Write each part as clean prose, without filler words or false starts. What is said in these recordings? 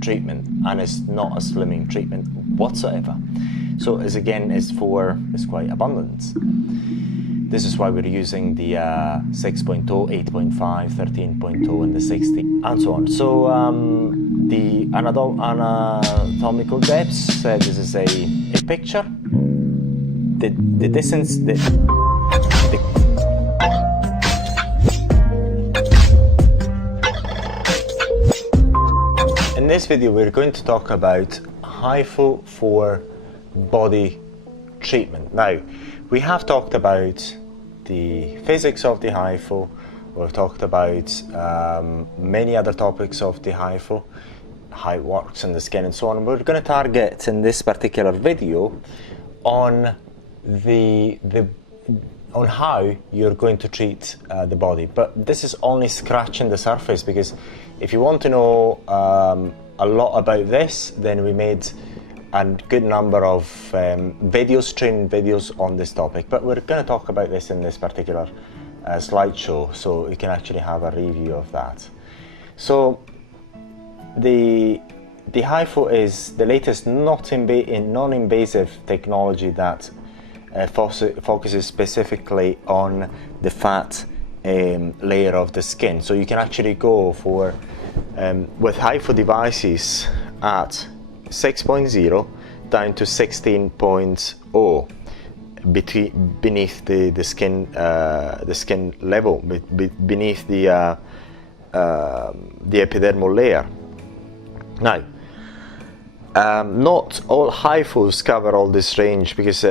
treatment, and it's not a slimming treatment whatsoever. So it's quite abundant. This is why we're using the 6.0, 8.5, 13.0, and the 60, and so on. So the anatomical depths, this is a picture. The distance, in this video we're going to talk about Hifu for body treatment. Now, we have talked about the physics of the Hifu, we've talked about many other topics of the Hifu, how it works in the skin and so on. We're going to target in this particular video on on how you're going to treat the body. But this is only scratching the surface, because if you want to know a lot about this, then we made a good number of training videos on this topic. But we're going to talk about this in this particular slideshow, so you can actually have a review of that. So the Hifu is the latest non-invasive technology that focuses specifically on the fat layer of the skin. So you can actually go for with Hifu devices at 6.0 down to 16.0 beneath the skin level, beneath the epidermal layer. Now, not all Hifus cover all this range, because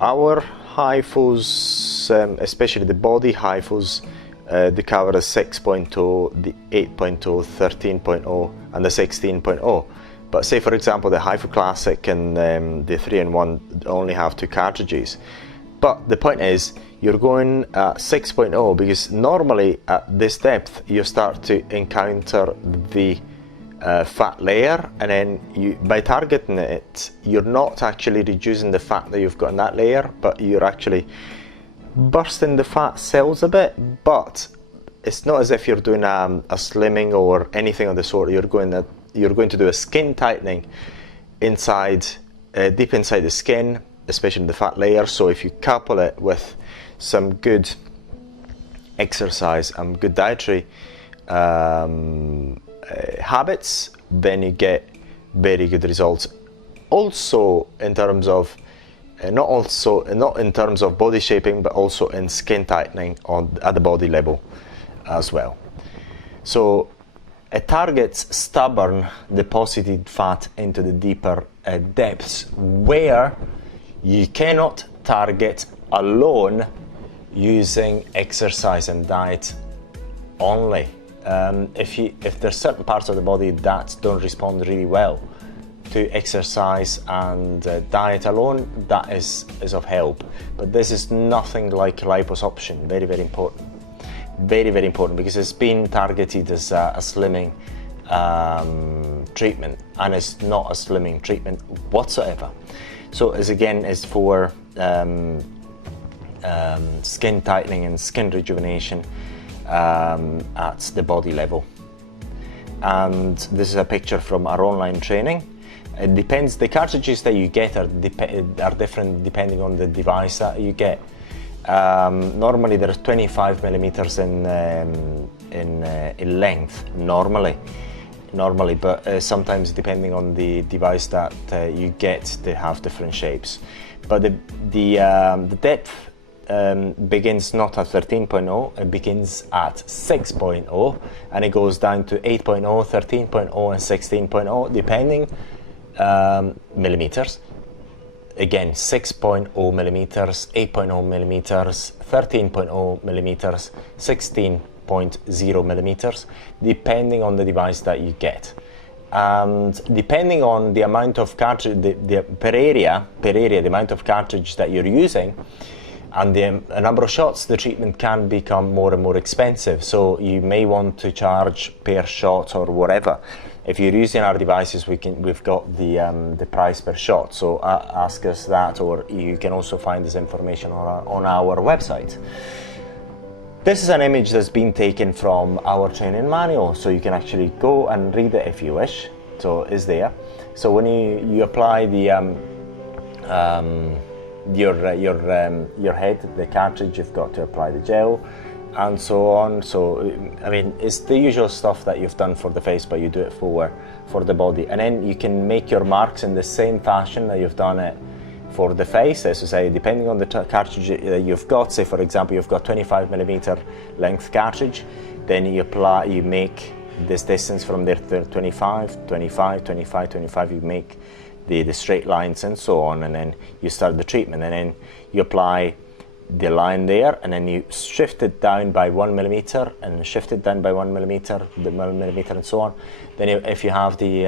our Hifus, especially the body Hifus, they cover the 6.0, the 8.0, 13.0, and the 16.0. But say, for example, the Hifu Classic and the 3-in-1 only have 2 cartridges. But the point is, you're going at 6.0 because normally at this depth you start to encounter the fat layer, and then by targeting it, you're not actually reducing the fat that you've got in that layer, but you're actually bursting the fat cells a bit. But it's not as if you're doing a slimming or anything of the sort. You're going to do a skin tightening inside, deep inside the skin, especially the fat layer. So if you couple it with some good exercise and good dietary habits, then you get very good results. Also, in terms of not in terms of body shaping, but also in skin tightening at the body level as well. So it targets stubborn deposited fat into the deeper depths, where you cannot target alone using exercise and diet only. If there's certain parts of the body that don't respond really well to exercise and diet alone, that is of help. But this is nothing like liposuction. Very, very important. Very, very important, because it's been targeted as a slimming treatment, and it's not a slimming treatment whatsoever. So it's for skin tightening and skin rejuvenation at the body level. And this is a picture from our online training. It depends, the cartridges that you get are different depending on the device that you get. Normally there's 25 millimeters in length normally, but sometimes depending on the device that you get, they have different shapes. But the depth begins not at 13.0, it begins at 6.0, and it goes down to 8.0, 13.0, and 16.0 depending millimeters. Again, 6.0 millimeters, 8.0 millimeters, 13.0 millimeters, 16.0 millimeters, depending on the device that you get. And depending on the amount of cartridge, per area, the amount of cartridge that you're using, and the number of shots, the treatment can become more and more expensive. So you may want to charge per shot or whatever. If you're using our devices, we've got the price per shot. So ask us that, or you can also find this information on our website. This is an image that's been taken from our training manual, so you can actually go and read it if you wish. So it's there. So when you apply the your head, the cartridge, you've got to apply the gel and so on. So I mean, it's the usual stuff that you've done for the face, but you do it for the body, and then you can make your marks in the same fashion that you've done it for the face. As I say, depending on the cartridge you've got, say for example you've got 25mm length cartridge, then you make this distance from there to 25, 25, 25, 25, you make the straight lines and so on, and then you start the treatment, and then you apply the line there, and then you shift it down by 1mm and shift it down by 1mm, the millimeter and so on. Then if you have the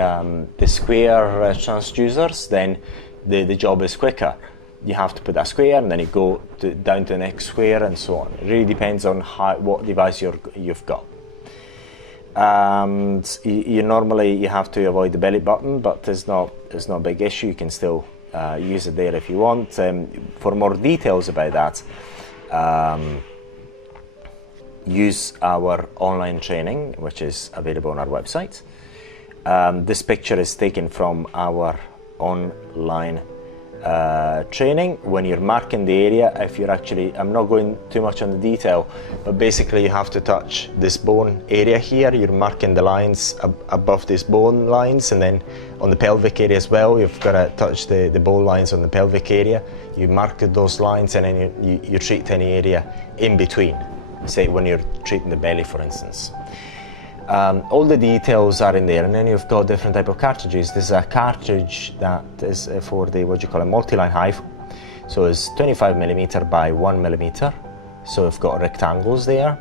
square transducers, then the job is quicker. You have to put a square and then you go down to the next square and so on. It really depends on what device you've got. And you normally have to avoid the belly button, but it's not a big issue. You can still use it there if you want. For more details about that, use our online training, which is available on our website. This picture is taken from our online training. When you're marking the area, if you're actually, I'm not going too much on the detail, but basically you have to touch this bone area here. You're marking the lines above these bone lines, and then on the pelvic area as well, you've got to touch the bone lines on the pelvic area. You mark those lines, and then you treat any area in between, say when you're treating the belly, for instance. All the details are in there, and then you've got different type of cartridges. This is a cartridge that is for the multi-line Hifu. So it's 25mm by 1mm. So you've got rectangles there,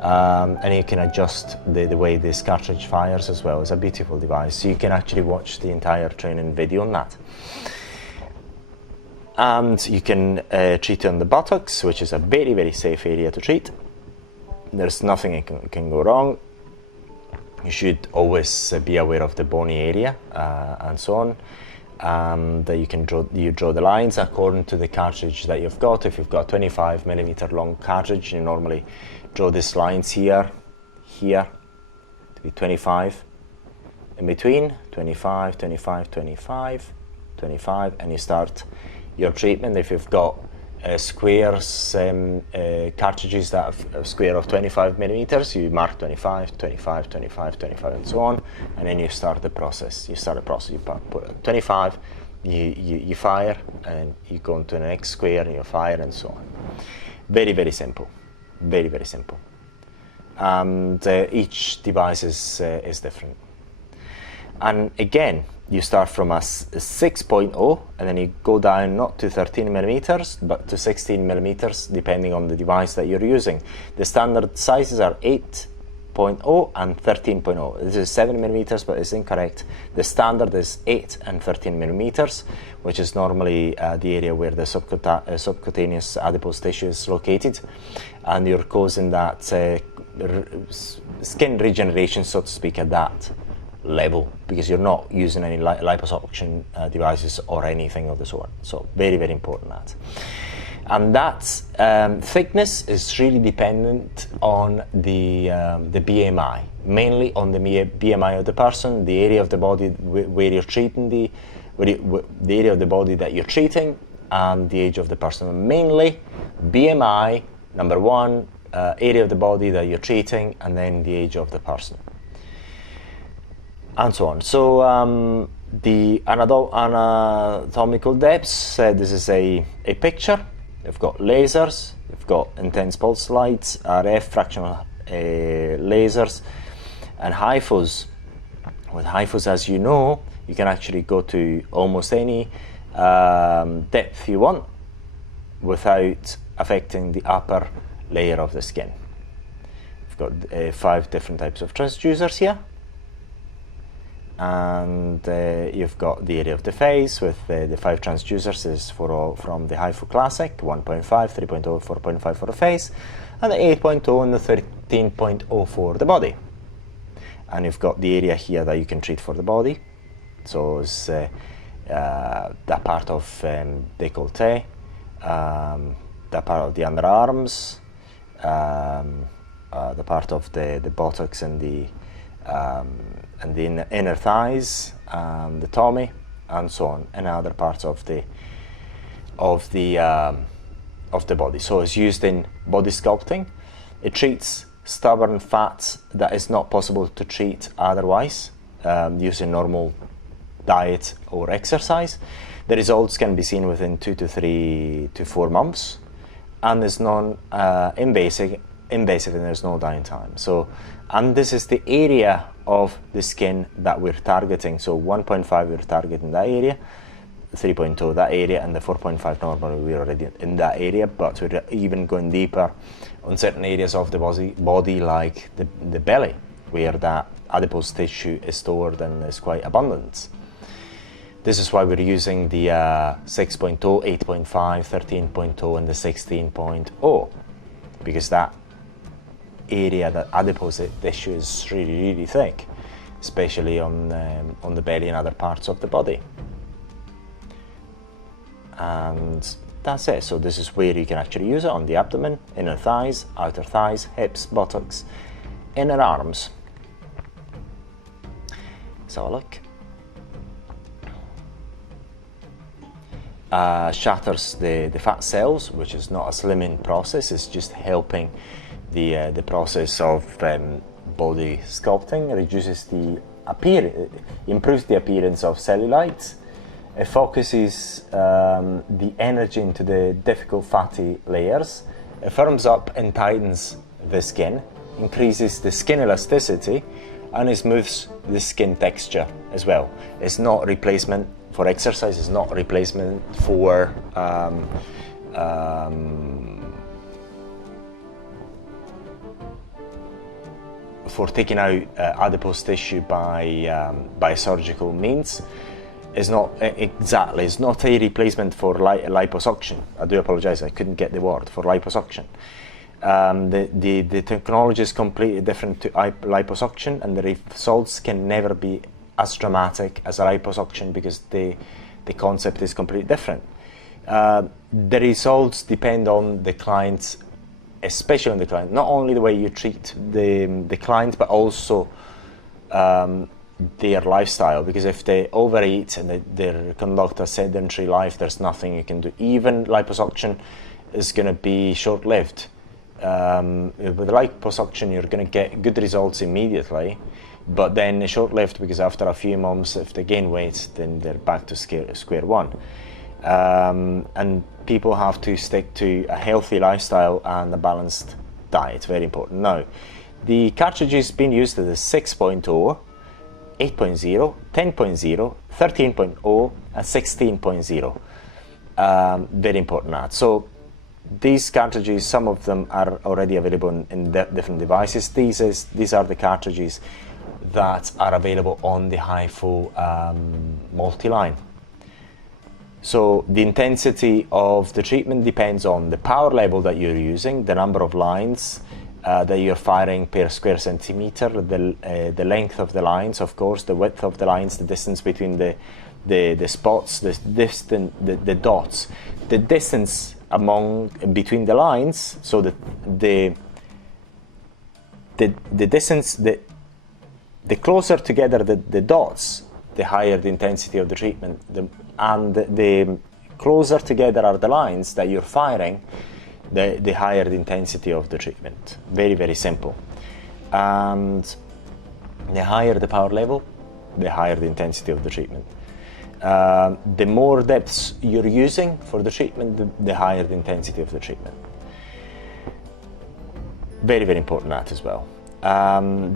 and you can adjust the way this cartridge fires as well. It's a beautiful device. So you can actually watch the entire training video on that. And you can treat it on the buttocks, which is a very, very safe area to treat. There's nothing that can go wrong. You should always be aware of the bony area and so on. And you draw the lines according to the cartridge that you've got. If you've got 25mm long cartridge, you normally draw these lines here to be 25. In between, 25, 25, 25, 25, and you start your treatment. If you've got squares cartridges that have a square of 25mm, you mark 25, 25, 25, 25 and so on, and then you start the process. You put 25, you fire, and you go into the next square and you fire and so on. Very, very simple. Very, very simple. And each device is different. And again, you start from a 6.0, and then you go down not to 13mm, but to 16mm, depending on the device that you're using. The standard sizes are 8.0 and 13.0. This is 7mm, but it's incorrect. The standard is 8 and 13mm, which is normally the area where the subcutaneous adipose tissue is located, and you're causing that skin regeneration, so to speak, at that level, because you're not using any liposuction devices or anything of the sort. So very, very important that. And that thickness is really dependent on the BMI, mainly on the BMI of the person, the area of the body where you're treating the area of the body that you're treating, and the age of the person. Mainly BMI, number one, area of the body that you're treating, and then the age of the person, and so on. So the anatomical depths, this is a picture. You've got lasers, you've got intense pulse lights, RF fractional lasers, and Hifus. With Hifus, as you know, you can actually go to almost any depth you want without affecting the upper layer of the skin. You've got 5 different types of transducers here. And you've got the area of the face with the 5 transducers is from the Hifu Classic, 1.5, 3.0, 4.5 for the face, and the 8.0 and the 13.0 for the body. And you've got the area here that you can treat for the body. So it's that part of décolleté, that part of the underarms, the part of the buttocks and the inner thighs, the tummy, and so on, and other parts of the body. So it's used in body sculpting. It treats stubborn fats that is not possible to treat otherwise using normal diet or exercise. The results can be seen within 2 to 3 to 4 months, and is non-invasive, and there's no downtime. So, and this is the area of the skin that we're targeting. So 1.5 we're targeting that area, 3.2 that area, and the 4.5 normally we're already in that area, but we're even going deeper on certain areas of the body like the belly, where that adipose tissue is stored and is quite abundant. This is why we're using the 6.0, 8.5, 13.0 and the 16.0, because that area, that adipose tissue, is really thick, especially on the belly and other parts of the body. And that's it. So this is where you can actually use it: on the abdomen, inner thighs, outer thighs, hips, buttocks, inner arms. Let's have a look. Shatters the fat cells, which is not a slimming process, it's just helping the process of body sculpting. Reduces the improves the appearance of cellulite. It focuses the energy into the difficult fatty layers. It firms up and tightens the skin, increases the skin elasticity, and it smooths the skin texture as well. It's not replacement for exercise, it's not replacement for taking out adipose tissue by surgical means. It's not exactly. It's not a replacement for liposuction. I do apologize. I couldn't get the word for liposuction. The technology is completely different to liposuction, and the results can never be as dramatic as a liposuction because the concept is completely different. The results depend on the client, especially on the client. Not only the way you treat the client, but also their lifestyle, because if they overeat and they conduct a sedentary life, there's nothing you can do. Even liposuction is going to be short-lived. With liposuction, you're going to get good results immediately, but then short-lived, because after a few months, if they gain weight, then they're back to square one. And people have to stick to a healthy lifestyle and a balanced diet. Very important. Now, the cartridges being used are the 6.0, 8.0, 10.0, 13.0 and 16.0. Very important that. So these cartridges, some of them are already available in different devices. These are the cartridges that are available on the Hifu multi-line. So the intensity of the treatment depends on the power level that you're using, the number of lines that you're firing per square centimeter, the length of the lines, of course, the width of the lines, the distance between the spots, the dots, the distance between the lines. So the distance, the closer together the dots, the higher the intensity of the treatment, and the closer together are the lines that you're firing, the higher the intensity of the treatment. Very, very simple. And the higher the power level, the higher the intensity of the treatment. The more depths you're using for the treatment, the higher the intensity of the treatment. Very, very important that as well.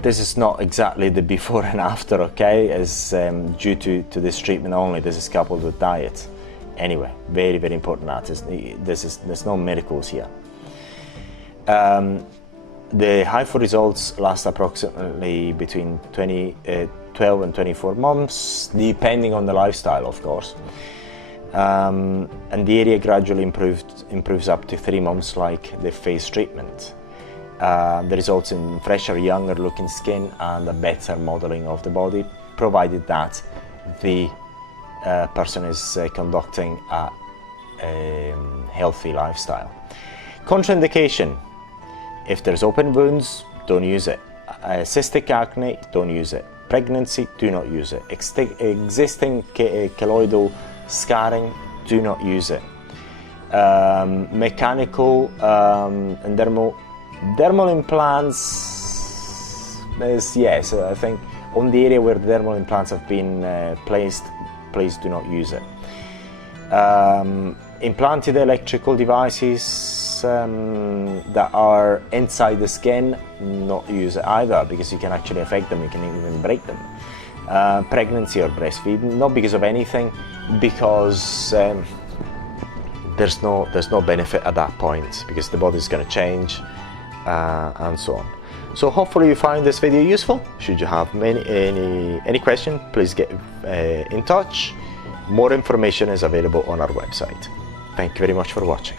This is not exactly the before and after, okay, as due to this treatment only. This is coupled with diet. Anyway, very, very important that. There's no miracles here. The Hifu results last approximately between 12 and 24 months, depending on the lifestyle, of course. And the area gradually improves up to 3 months, like the face treatment. The results in fresher, younger looking skin and a better modeling of the body, provided that the person is conducting a healthy lifestyle. Contraindication. If there's open wounds, don't use it. Cystic acne, don't use it. Pregnancy, do not use it. Existing keloidal scarring, do not use it. Mechanical and dermal implants is, yes, I think on the area where the dermal implants have been placed, please do not use it. Implanted electrical devices that are inside the skin, not use it either, because you can actually affect them, you can even break them. Pregnancy or breastfeeding, not because of anything, because there's no benefit at that point, because the body's going to change and so on. So hopefully you find this video useful. Should you have any question, please get in touch. More information is available on our website. Thank you very much for watching.